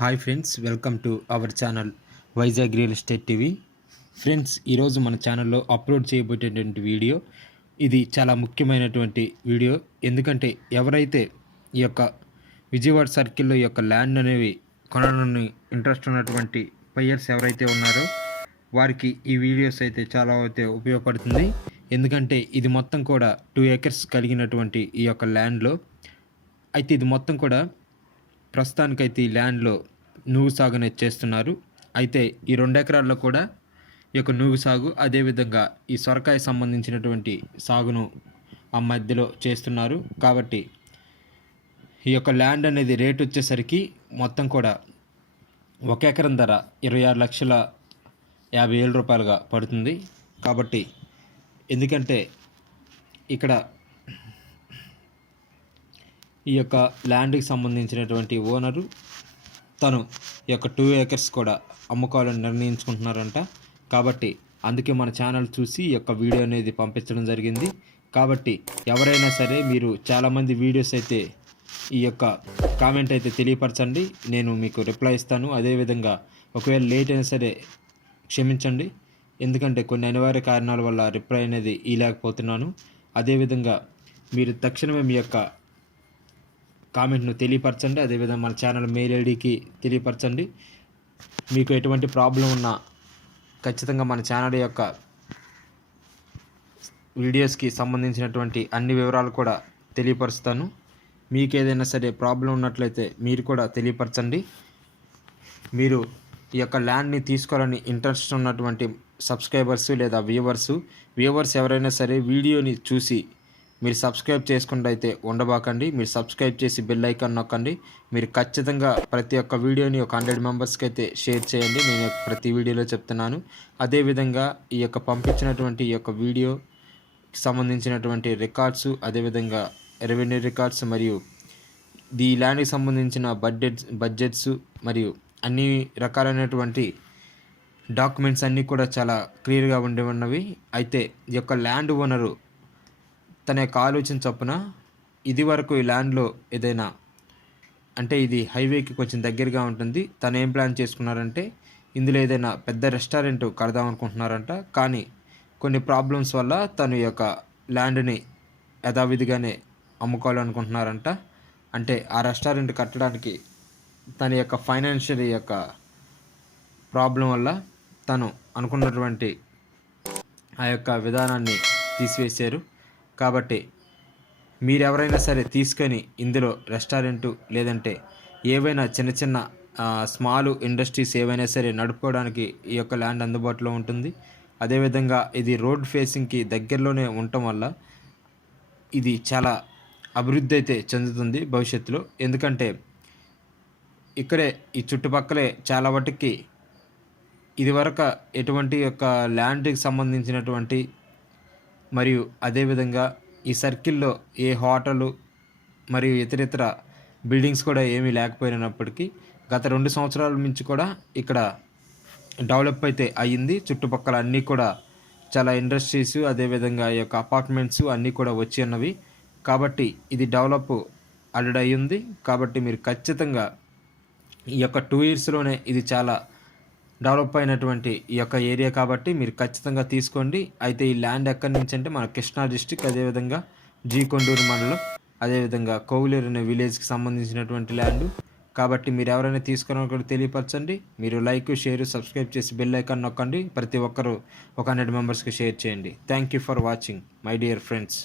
Hi friends welcome to our channel Vizag real estate TV. Friends ఈరోజు మన ఛానల్లో upload చేయబోయేటటువంటి video ఇది చాలా ముఖ్యమైనటువంటి వీడియో. ఎందుకంటే ఎవరైతే ఈ యొక్క విజయవాడ సర్కిల్లో ఈ యొక్క ల్యాండ్ అనేవి కొనడానికి ఇంట్రెస్ట్ ఉన్నటువంటి పయ్యర్స్ ఎవరైతే ఉన్నారో వారికి ఈ వీడియోస్ అయితే చాలా అయితే ఉపయోగపడుతుంది. ఎందుకంటే ఇది మొత్తం కూడా టూ ఏకర్స్ కలిగినటువంటి ఈ యొక్క ల్యాండ్లో. అయితే ఇది మొత్తం కూడా ప్రస్తుతానికైతే ఈ ల్యాండ్లో నువ్వు సాగునే చేస్తున్నారు. అయితే ఈ రెండు ఎకరాల్లో కూడా ఈ యొక్క నువ్వు సాగు అదేవిధంగా ఈ సొరకాయ సంబంధించినటువంటి సాగును ఆ మధ్యలో చేస్తున్నారు. కాబట్టి ఈ యొక్క ల్యాండ్ అనేది రేట్ వచ్చేసరికి మొత్తం కూడా ఒక ఎకరం ధర ఇరవై ఆరు లక్షల యాభై ఏడు రూపాయలుగా పడుతుంది. కాబట్టి ఎందుకంటే ఇక్కడ ఈ యొక్క ల్యాండ్కి సంబంధించినటువంటి ఓనరు తను ఈ యొక్క టూ ఏకర్స్ కూడా అమ్ముకోవాలని నిర్ణయించుకుంటున్నారంట. కాబట్టి అందుకే మన ఛానల్ చూసి ఈ యొక్క వీడియో అనేది పంపించడం జరిగింది. కాబట్టి ఎవరైనా సరే మీరు చాలామంది వీడియోస్ అయితే ఈ యొక్క కామెంట్ అయితే తెలియపరచండి. నేను మీకు రిప్లై ఇస్తాను. అదేవిధంగా ఒకవేళ లేట్ అయినా సరే క్షమించండి. ఎందుకంటే కొన్ని అనివార్య కారణాల వల్ల రిప్లై అనేది ఇవ్వలేకపోతున్నాను. అదేవిధంగా మీరు తక్షణమే మీ యొక్క కామెంట్ను తెలియపరచండి. అదేవిధంగా మన ఛానల్ మెయిల్ ఐడికి తెలియపరచండి. మీకు ఎటువంటి ప్రాబ్లం ఉన్నా ఖచ్చితంగా మన ఛానల్ యొక్క వీడియోస్కి సంబంధించినటువంటి అన్ని వివరాలు కూడా తెలియపరుస్తాను. మీకు ఏదైనా సరే ప్రాబ్లం ఉన్నట్లయితే మీరు కూడా తెలియపరచండి. మీరు ఈ యొక్క ల్యాండ్ని తీసుకోవాలని ఇంట్రెస్ట్ ఉన్నటువంటి సబ్స్క్రైబర్స్ లేదా వ్యూవర్స్ వ్యూవర్స్ ఎవరైనా సరే వీడియోని చూసి మీరు సబ్స్క్రైబ్ చేసుకుంటే అయితే ఉండబాకండి. మీరు సబ్స్క్రైబ్ చేసి బెల్ ఐకాన్ నొక్కండి. మీరు ఖచ్చితంగా ప్రతి ఒక్క వీడియోని ఒక హండ్రెడ్ మెంబర్స్కి అయితే షేర్ చేయండి. నేను ప్రతి వీడియోలో చెప్తున్నాను. అదేవిధంగా ఈ యొక్క పంపించినటువంటి ఈ యొక్క వీడియో సంబంధించినటువంటి రికార్డ్స్ అదేవిధంగా రెవెన్యూ రికార్డ్స్ మరియు ఈ ల్యాండ్కి సంబంధించిన బడ్జెట్స్ బడ్జెట్స్ మరియు అన్ని రకాలైనటువంటి డాక్యుమెంట్స్ అన్నీ కూడా చాలా క్లియర్గా ఉండి ఉన్నవి. అయితే ఈ యొక్క ల్యాండ్ ఓనరు తన యొక్క ఆలోచన చొప్పున ఇది వరకు ఈ ల్యాండ్లో ఏదైనా అంటే ఇది హైవేకి కొంచెం దగ్గరగా ఉంటుంది. తను ఏం ప్లాన్ చేసుకున్నారంటే ఇందులో ఏదైనా పెద్ద రెస్టారెంట్ కడదాం అనుకుంటున్నారంట. కానీ కొన్ని ప్రాబ్లమ్స్ వల్ల తను ఈ యొక్క ల్యాండ్ని యథావిధిగానే అమ్ముకోవాలనుకుంటున్నారంట. అంటే ఆ రెస్టారెంట్ కట్టడానికి తన యొక్క ఫైనాన్షియల్ యొక్క ప్రాబ్లం వల్ల తను అనుకున్నటువంటి ఆ యొక్క విధానాన్ని తీసివేశారు. కాబట్టి మీరు ఎవరైనా సరే తీసుకొని ఇందులో రెస్టారెంటు లేదంటే ఏవైనా చిన్న చిన్న స్మాల్ ఇండస్ట్రీస్ ఏవైనా సరే నడుపుకోవడానికి ఈ యొక్క ల్యాండ్ అందుబాటులో ఉంటుంది. అదేవిధంగా ఇది రోడ్ ఫేసింగ్కి దగ్గరలోనే ఉండటం వల్ల ఇది చాలా అభివృద్ధి అయితే చెందుతుంది భవిష్యత్తులో. ఎందుకంటే ఇక్కడే ఈ చుట్టుపక్కలే చాలా వాటికి ఇదివరకు ఎటువంటి యొక్క ల్యాండ్కి సంబంధించినటువంటి మరియు అదేవిధంగా ఈ సర్కిల్లో ఏ హోటలు మరియు ఇతరితర బిల్డింగ్స్ కూడా ఏమీ లేకపోయినప్పటికీ గత రెండు సంవత్సరాల నుంచి కూడా ఇక్కడ డెవలప్ అయితే అయ్యింది. చుట్టుపక్కల అన్నీ కూడా చాలా ఇండస్ట్రీస్ అదేవిధంగా ఈ యొక్క అపార్ట్మెంట్స్ అన్నీ కూడా వచ్చి ఉన్నవి. కాబట్టి ఇది డెవలప్ ఆల్రెడీ అయ్యింది కాబట్టి మీరు ఖచ్చితంగా ఈ యొక్క టూ ఇయర్స్లోనే ఇది చాలా డెవలప్ అయినటువంటి ఈ యొక్క ఏరియా కాబట్టి మీరు ఖచ్చితంగా తీసుకోండి. అయితే ఈ ల్యాండ్ ఎక్కడి నుంచి అంటే మన కృష్ణా డిస్టిక్ అదేవిధంగా జీ కొండూరు మండలం అదేవిధంగా కోవులేరు అనే విలేజ్కి సంబంధించినటువంటి ల్యాండ్. కాబట్టి మీరు ఎవరైనా తీసుకున్నారో కూడా తెలియపరచండి. మీరు లైక్ షేర్ సబ్స్క్రైబ్ చేసి బెల్ ఐకాన్ నొక్కండి. ప్రతి ఒక్కరూ ఒక హండ్రెడ్ మెంబర్స్కి షేర్ చేయండి. Thank you for watching my dear friends.